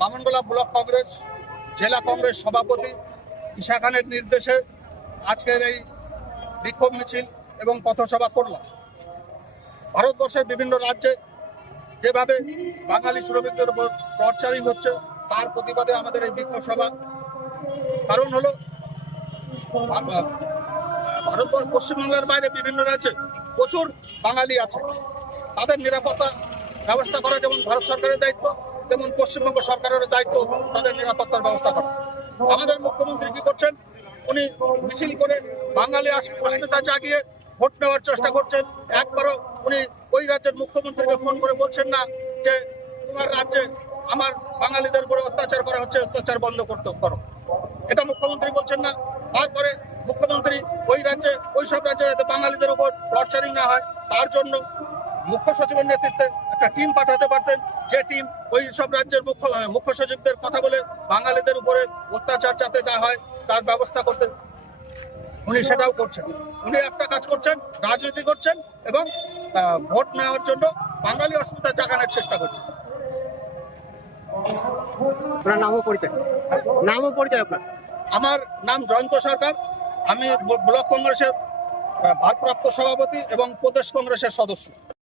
Bamangola block Congress, জেলা কংগ্রেস সভাপতি ঈশা খানের নির্দেশে আজকের এই বিক্ষোভ মিছিল এবং পথসভা করলাম। ভারতবর্ষের বিভিন্ন রাজ্যে যেভাবে বাঙালি শ্রমিকদের উপর টর্চারিং হচ্ছে, তার প্রতিবাদে আমাদের এই বিক্ষোভ সভা। কারণ হলো ভারতবর্ষ পশ্চিমবাংলার বাইরে বিভিন্ন রাজ্যে প্রচুর বাঙালি আছে। তাদের নিরাপত্তা ব্যবস্থা করা যেমন ভারত সরকারের দায়িত্ব তেমন পশ্চিমবঙ্গ সরকারের দায়িত্ব তাদের নিরাপত্তার ব্যবস্থা করা। আমাদের মুখ্যমন্ত্রী কি করছেন? উনি মিছিল করে বাঙালি অস্মিতা জাগিয়ে ভোট নেওয়ার চেষ্টা করছেন। একবারও উনি ওই রাজ্যের মুখ্যমন্ত্রীকে ফোন করে বলছেন না যে, তোমার রাজ্যে আমার বাঙালিদের উপরে অত্যাচার করা হচ্ছে, অত্যাচার বন্ধ করতে করো। এটা মুখ্যমন্ত্রী বলছেন না। তারপরে মুখ্যমন্ত্রী ওই রাজ্যে ওই সব রাজ্যে যাতে বাঙালিদের উপর টর্চারিং না হয়, তার জন্য মুখ্য সচিবের নেতৃত্বে একটা টিম পাঠাতে পারতেন। যে টিম ওই সব রাজ্যের মুখ্য মুখ্য সচিবদের কথা বলে বাঙালিদের উপরে অত্যাচার যাতে না হয় তার ব্যবস্থা করতে উনি সেটাও করছেন। উনি একটা কাজ করছেন রাজনীতি করছেন এবং ভোট নেওয়ার জন্য বাঙালি অস্মিতা জাগানোর চেষ্টা করছেন। আপনার নাম পরিচয়। পরিচয় আপনার। আমার নাম জয়ন্ত সরকার। আমি ব্লক কংগ্রেসের ভারপ্রাপ্ত সভাপতি এবং প্রদেশ কংগ্রেসের সদস্য।